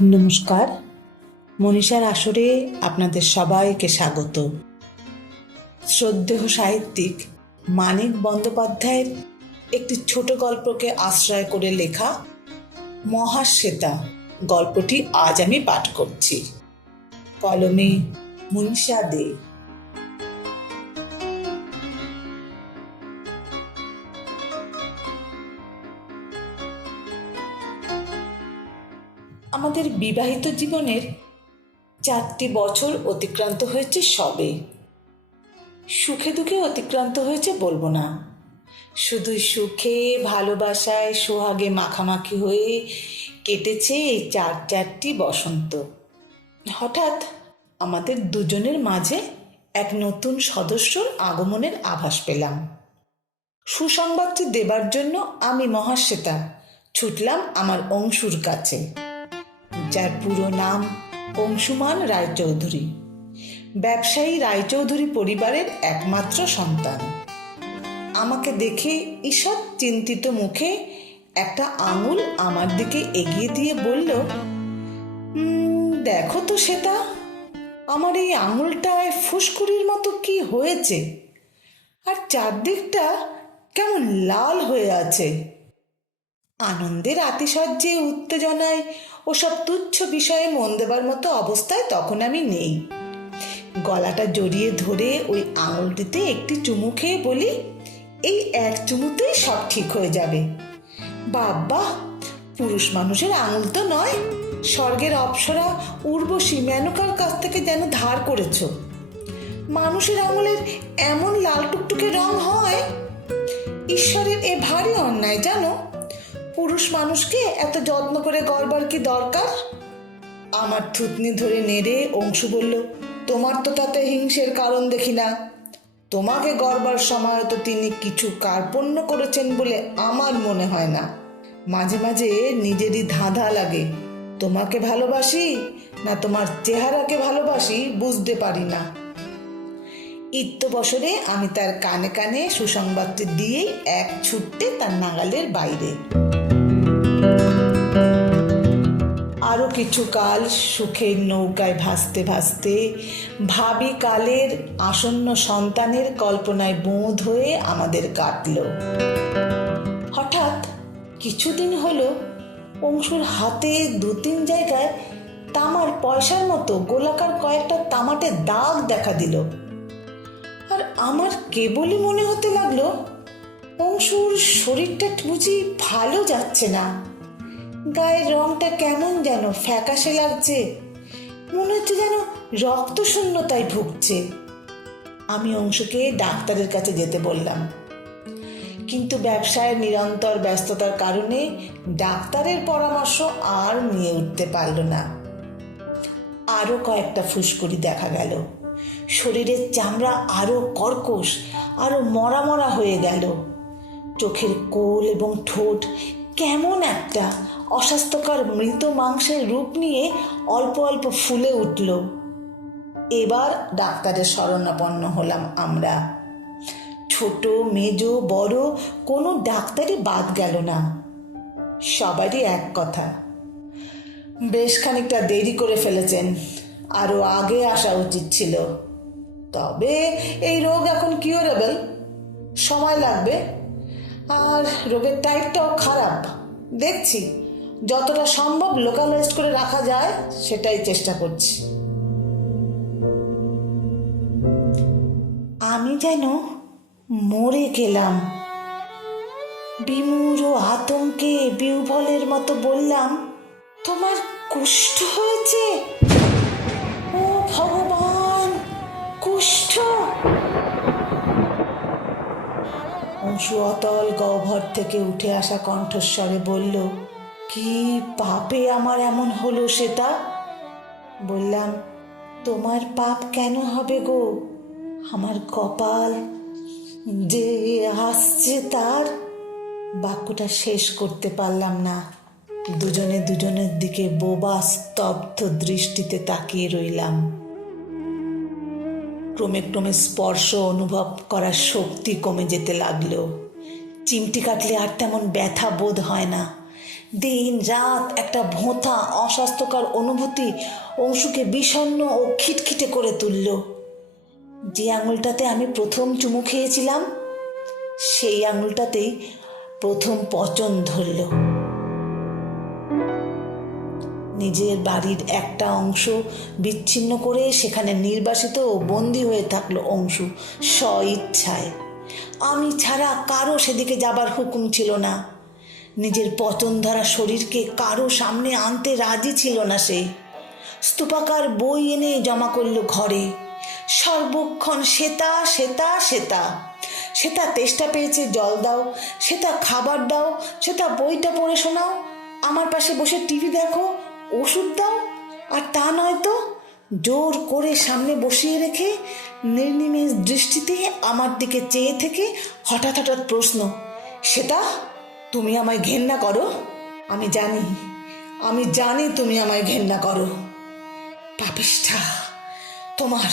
নমস্কার। মনীষার আসরে আপনাদের সবাইকে স্বাগত। শ্রদ্ধেহ সাহিত্যিক মানিক বন্দ্যোপাধ্যায়ের একটি ছোট গল্পকে আশ্রয় করে লেখা মহাশ্বেতা গল্পটি আজ আমি পাঠ করছি। কলমে মনীষা দে আমাদের বিবাহিত জীবনের চারটি বছর অতিক্রান্ত হয়েছে সবে। সুখে দুঃখে অতিক্রান্ত হয়েছে বলব না। শুধু সুখে, ভালোবাসায় সোহাগে মাখামাখি হয়ে কেটেছে এই চার চারটি বসন্ত। হঠাৎ আমাদের দুজনের মাঝে এক নতুন সদস্যর আগমনের আভাস পেলাম। সুসংবাদটি দেবার জন্য আমি মহাশ্বেতা ছুটলাম আমার অংশুর কাছে। যার পুরো নাম অংশুমান রায়চৌধুরী। ব্যবসায়ী রায়চৌধুরী পরিবারের একমাত্র সন্তান। আমাকে দেখে ঈষৎ চিন্তিত মুখে একটা আঙুল আমার দিকে এগিয়ে দিয়ে বলল দেখো তো সেটা আমার এই আঙুলটায় ফুসকুড়ির মতো কি হয়েছে? আর চারদিকটা কেমন লাল হয়ে আছে। আনন্দের আতিশয্যে, উত্তেজনায় ওসব তুচ্ছ বিষয়ে মন দেবার মতো অবস্থায় তখন আমি নেই। গলাটা জড়িয়ে ধরে ওই আঙুলটিতে একটি চুমু খেয়ে বলি, এই এক চুমুতেই সব ঠিক হয়ে যাবে। বাবা পুরুষ মানুষের আঙুল তো নয়, স্বর্গের অপ্সরা উর্বশী মেনকার কাছ থেকে যেন ধার করেছ। মানুষের আঙুলের এমন লাল টুকটুকে রং হয়, ঈশ্বরের এ ভারী অন্যায় জানো পুরুষ মানুষকে এত যত্ন করে গড়বার কি দরকার? আমার থুতনি ধরে নেড়ে অংশু বলল, তোমার তো তাতে হিংসের কারণ দেখি না। তোমাকে গড়বার সময় তো তিনি কিছু কার্পণ্য করেছেন বলে আমার মনে হয় না। মাঝে মাঝে নিজেরই ধাঁধা লাগে। তোমাকে ভালোবাসি না তোমার চেহারাকে ভালোবাসি বুঝতে পারি না। ইত্য ইত্যবসরে আমি তার কানে কানে সুসংবাদটি দিয়েই এক ছুটতে তার নাগালের বাইরে। আরও কিছু কাল সুখের নৌকায় ভাসতে ভাসতে, ভাবি কালের আসন্ন সন্তানের কল্পনায় বোঁধ হয়ে আমাদের কাটল। হঠাৎ কিছুদিন হলো, অংশুর হাতে দু তিন জায়গায় তামার পয়সার মতো গোলাকার কয়েকটা তামাটে দাগ দেখা দিল। আর আমার কেবলই মনে হতে লাগল, অংশুর শরীরটা বুঝি ভালো যাচ্ছে না। গায়ের রংটা কেমন যেন ফ্যাকাশে লাগছে। মনে হচ্ছে যেন রক্ত শূন্যতায় ভুগছে। আমি অংশকে ডাক্তারের কাছে যেতে বললাম। কিন্তু ব্যবসায় নিরন্তর ব্যস্ততার কারণে ডাক্তারের পরামর্শ আর নিয়ে উঠতে পারল না। আরও কয়েকটা ফুসকুড়ি দেখা গেল। শরীরের চামড়া আরও কর্কশ আরও মরা মরা হয়ে গেল। চোখের কোল এবং ঠোঁট কেমন একটা অস্বাস্থ্যকর মৃত মাংসের রূপ নিয়ে অল্প অল্প ফুলে উঠল। এবার ডাক্তারের শরণাপন্ন হলাম আমরা। ছোট, মেজ, বড় কোনো ডাক্তারই বাদ গেল না। সবারই এক কথা। বেশ খানিকটা দেরি করে ফেলেছেন, আরও আগে আসা উচিত ছিল। তবে এই রোগ এখন কিউরেবল সময় লাগবে। আর রোগের টাইপটাও খারাপ। দেখছি, যতটা সম্ভব লোকালাইজড করে রাখা যায়, সেটাই চেষ্টা করছি। আমি যেন মরে গেলাম। বিমূঢ় আতঙ্কে বিউভলের মতো বললাম, তোমার কুষ্ঠ হয়েছে? ও ভগবান, কুষ্ঠ? অংশু অতল গহ্বর থেকে উঠে আসা কণ্ঠস্বরে বলল, কি পাপে আমার এমন হলো সেটা? বললাম, তোমার পাপ কেন হবে গো? আমার কপাল যে আসছে তার, বাক্যটা শেষ করতে পারলাম না। দুজনে দুজনের দিকে বোবা স্তব্ধ দৃষ্টিতে তাকিয়ে রইলাম। ক্রমে ক্রমে স্পর্শ অনুভব করার শক্তি কমে যেতে লাগল। চিমটি কাটলে আর তেমন ব্যথা বোধ হয় না। দিন, রাত একটা ভোঁতা, অস্বাস্থ্যকর অনুভূতি অংশুকে বিষণ্ণ ও খিটখিটে করে তুলল। যে আঙুলটাতে আমি প্রথম চুমু খেয়েছিলাম, সেই আঙুলটাতেই প্রথম পচন ধরল। নিজের বাড়ির একটা অংশ বিচ্ছিন্ন করে সেখানে নির্বাসিত ও বন্দী হয়ে থাকল অংশু স্ব ইচ্ছায় আমি ছাড়া কারও সেদিকে যাবার হুকুম ছিল না। নিজের পতন ধরা শরীরকে কারও সামনে আনতে রাজি ছিল না সে। স্তূপাকার বই এনে জমা করল ঘরে। সর্বক্ষণ শ্বেতা শ্বেতা শ্বেতা। শ্বেতা তেষ্টা পেয়েছে জল দাও, শ্বেতা খাবার দাও, শ্বেতা বইটা পড়ে শোনাও। আমার পাশে বসে টিভি দেখো ওষুধ দাও আর তা নয় তো, জোর করে সামনে বসিয়ে রেখে নির্নিমেষ দৃষ্টিতে আমার দিকে চেয়ে থেকে হঠাৎ হঠাৎ প্রশ্ন, সেটা তুমি আমায় ঘেন্না করো? আমি জানি আমি জানি তুমি আমায় ঘেন্না করো। পাপিষ্ঠা, তোমার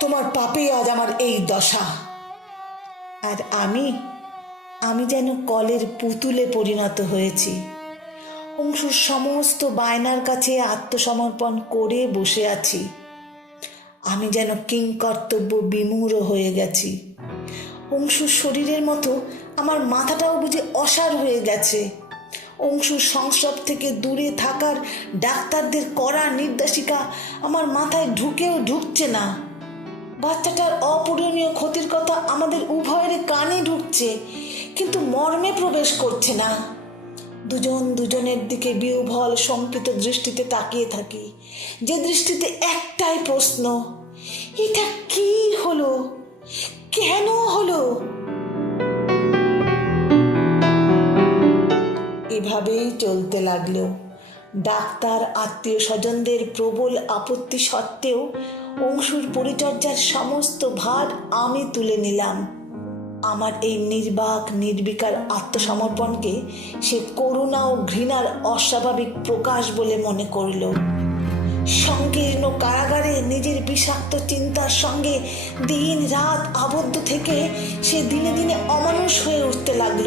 তোমার পাপে আজ আমার এই দশা। আর আমি আমি যেন কলের পুতুলে পরিণত হয়েছি। অংশুর সমস্ত বায়নার কাছে আত্মসমর্পণ করে বসে আছি। আমি যেন কিং কর্তব্য বিমূঢ় হয়ে গেছি। অংশুর শরীরের মতো আমার মাথাটাও বুঝে অসার হয়ে গেছে। অংশুর সংসব থেকে দূরে থাকার ডাক্তারদের করা নির্দেশিকা আমার মাথায় ঢুকেও ঢুকছে না। বাচ্চাটার অপূরণীয় ক্ষতির কথা আমাদের উভয়ের কানে ঢুকছে, কিন্তু মর্মে প্রবেশ করছে না। দুজন দুজনের দিকে বিহ্বল শঙ্কিত দৃষ্টিতে তাকিয়ে থাকি। যে দৃষ্টিতে একটাই প্রশ্ন, এটা কি হলো? কেন হলো? এভাবেই চলতে লাগল। ডাক্তার আত্মীয় স্বজনদের প্রবল আপত্তি সত্ত্বেও অংশুর পরিচর্যার সমস্ত ভার আমি তুলে নিলাম। আমার এই নির্বাক, নির্বিকার আত্মসমর্পণকে সে করুণা ও ঘৃণার অস্বাভাবিক প্রকাশ বলে মনে করল। সংকীর্ণ কারাগারে নিজের বিষাক্ত চিন্তার সঙ্গে দিন রাত আবদ্ধ থেকে সে দিনে দিনে অমানুষ হয়ে উঠতে লাগল।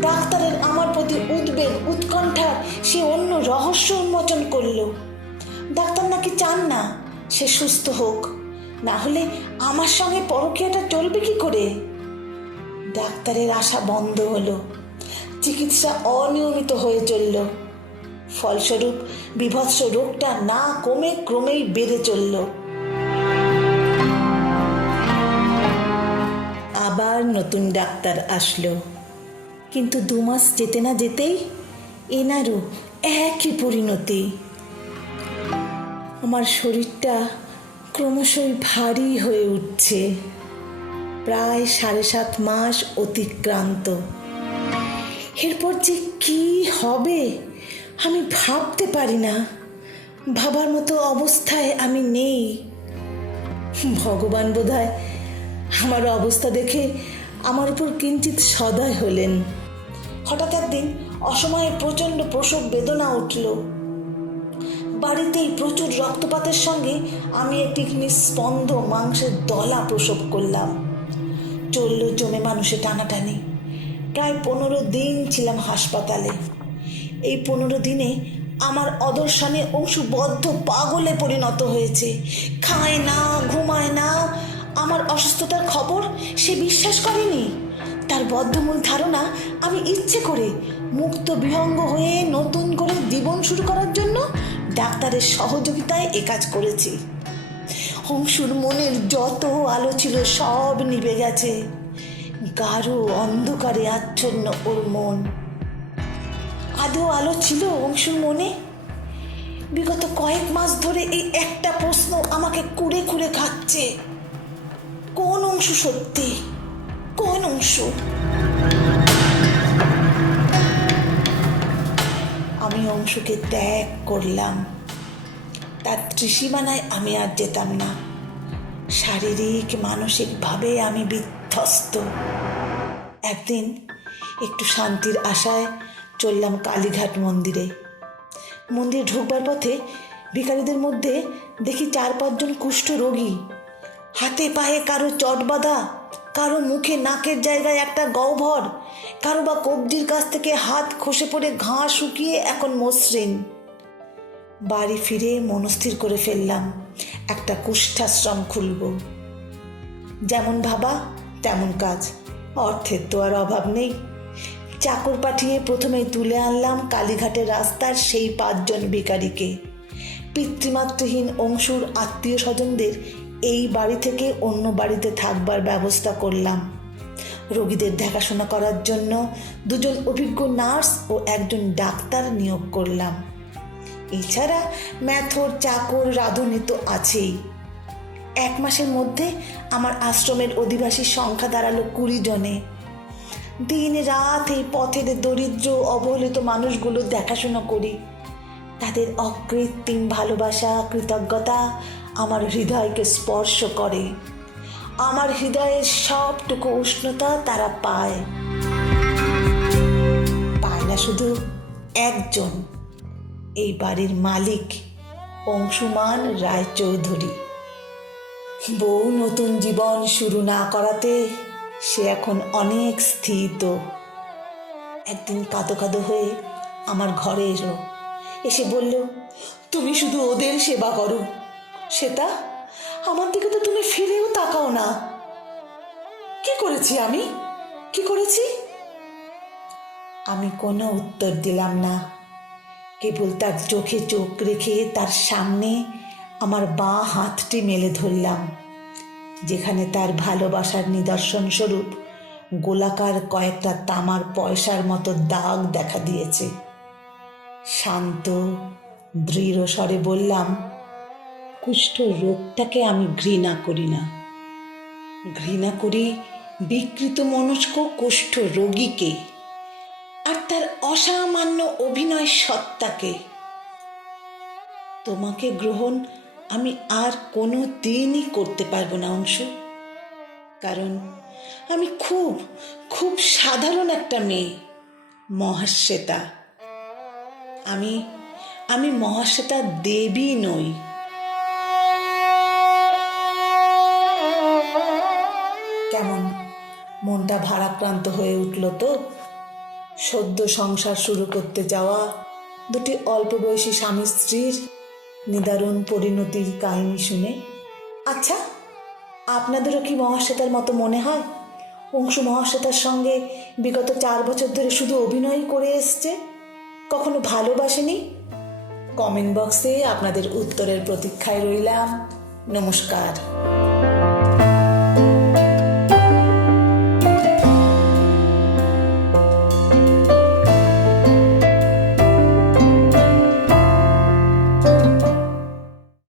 ডাক্তারের আমার প্রতি উদ্বেগ, উৎকণ্ঠার সে অন্য রহস্য উন্মোচন করল। ডাক্তার নাকি চান না সে সুস্থ হোক, না হলে আমার সঙ্গে পরকীয়াটা চলবে কি করে? ডাক্তারের আশা বন্ধ হলো। চিকিৎসা অনিয়মিত হয়ে চলল। ফলস্বরূপ বিভৎস রোগটা না কমে ক্রমেই বেড়ে চলল। আবার নতুন ডাক্তার আসলো। কিন্তু দু মাস যেতে না যেতেই এনারও একই পরিণতি। আমার শরীরটা ক্রমশই ভারী হয়ে উঠছে। প্রায় সাড়ে সাত মাস অতিক্রান্ত। এরপর যে কি হবে, আমি ভাবতে পারি না। ভাবার মতো অবস্থায় আমি নেই। ভগবান বোধহয় আমার অবস্থা দেখে আমার উপর কিঞ্চিত সদয় হলেন। হঠাৎ একদিন অসময়ে প্রচণ্ড প্রসব বেদনা উঠল। বাড়িতেই প্রচুর রক্তপাতের সঙ্গে আমি একটি নিস্পন্দ মাংসের দলা প্রসব করলাম। চলল, জমে মানুষে টানাটানি। প্রায় পনেরো দিন ছিলাম হাসপাতালে। এই পনেরো দিনে আমার অদর্শনে অংশু বদ্ধ পাগলে পরিণত হয়েছে। খায় না, ঘুমায় না। আমার অসুস্থতার খবর সে বিশ্বাস করেনি। তার বদ্ধমূল ধারণা আমি ইচ্ছে করে মুক্ত বিহঙ্গ হয়ে নতুন করে জীবন শুরু করার জন্য ডাক্তারের সহযোগিতায় এ কাজ করেছি। হংসুর মনের যত আলো ছিল সব নিভে গেছে। গাঢ় অন্ধকারে আচ্ছন্ন ওর মন। আদৌ আলো ছিল অংশুর মনে? বিগত কয়েক মাস ধরে এই একটা প্রশ্ন আমাকে কুড়ে কুড়ে খাচ্ছে। কোন অংশ সত্যি? কোন অংশ? আমি অংশকে ত্যাগ করলাম। তার ত্রিসীমানায় আমি আর যেতাম না। শারীরিক, মানসিকভাবে আমি বিধ্বস্ত। একদিন একটু শান্তির আশায় চললাম কালীঘাট মন্দিরে। মন্দিরে ঢুকবার পথে ভিখারিদের মধ্যে দেখি চার পাঁচজন কুষ্ঠ রোগী। হাতে পায়ে কারও চট বাঁধা, কারও মুখে নাকের জায়গায় একটা গহ্বর, কারও বা কবজির কাছ থেকে হাত খসে পড়ে ঘাঁ শুকিয়ে এখন মসৃণ। বাড়ি ফিরে মনস্থির করে ফেললাম। একটা কুষ্ঠাশ্রম খুলব। যেমন ভাবা, তেমন কাজ। অর্থের তো আর অভাব নেই। চাকর পাঠিয়ে প্রথমেই তুলে আনলাম কালীঘাটের রাস্তার সেই পাঁচজন ভিকারিকে। পিতৃমাতৃহীন অংশুর আত্মীয় স্বজনদের এই বাড়ি থেকে অন্য বাড়িতে থাকবার ব্যবস্থা করলাম। রোগীদের দেখাশোনা করার জন্য দুজন অভিজ্ঞ নার্স ও একজন ডাক্তার নিয়োগ করলাম। এছাড়া ম্যাথর, চাকর, রাঁধুনি তো আছেই। এক মাসের মধ্যে আমার আশ্রমের অধিবাসীর সংখ্যা দাঁড়াল কুড়ি জনে। দিন, রাত এই পথের দরিদ্র, অবহেলিত মানুষগুলো দেখাশোনা করি। তাদের অকৃত্রিম ভালোবাসা, কৃতজ্ঞতা আমার হৃদয়কে স্পর্শ করে। আমার হৃদয়ের সবটুকু উষ্ণতা তারা পায়। পায় না শুধু একজন। এই বাড়ির মালিক অংশুমান রায়চৌধুরী। বউ নতুন জীবন শুরু না করাতে সে এখন অনেক স্থিত একদিন কাঁদো কাঁদো হয়ে আমার ঘরে এলো। এসে বলল, তুমি শুধু ওদের সেবা করো। সেটা আমার দিকে তো তুমি ফিরেও তাকাও না। কি করেছি আমি? কি করেছি? আমি কোনো উত্তর দিলাম না। কেবল তার চোখে চোখ রেখে তার সামনে আমার বাঁ হাতটি মেলে ধরলাম, যেখানে তার ভালোবাসার নিদর্শন স্বরূপ গোলাকার কয়েকটা তামার পয়সার মতো দাগ দেখা দিয়েছে। শান্ত, দৃঢ় স্বরে বললাম, কুষ্ঠ রোগটাকে আমি ঘৃণা করি না। ঘৃণা করি বিকৃত মনস্ক কুষ্ঠ রোগীকে। আর তার অসামান্য অভিনয় সত্তাকে। তোমাকে গ্রহণ আমি আর কোনো দিনই করতে পারব না, অংশ। কারণ আমি খুব খুব সাধারণ একটা মেয়ে, মহাশ্বেতা। আমি আমি মহাশ্বেতা দেবী নই। কেমন? মনটা ভারাক্রান্ত হয়ে উঠল তো? সদ্য সংসার শুরু করতে যাওয়া দুটি অল্প বয়সী স্বামী স্ত্রীর নিদারুণ পরিণতির কাহিনী শুনে। আচ্ছা আপনাদেরও কি মহাশ্বেতার মতো মনে হয়? অংশু মহাশ্বেতার সঙ্গে বিগত চার বছর ধরে শুধু অভিনয় করে এসছে? কখনো ভালোবাসেনি? কমেন্ট বক্সে আপনাদের উত্তরের প্রতীক্ষায় রইলাম। নমস্কার।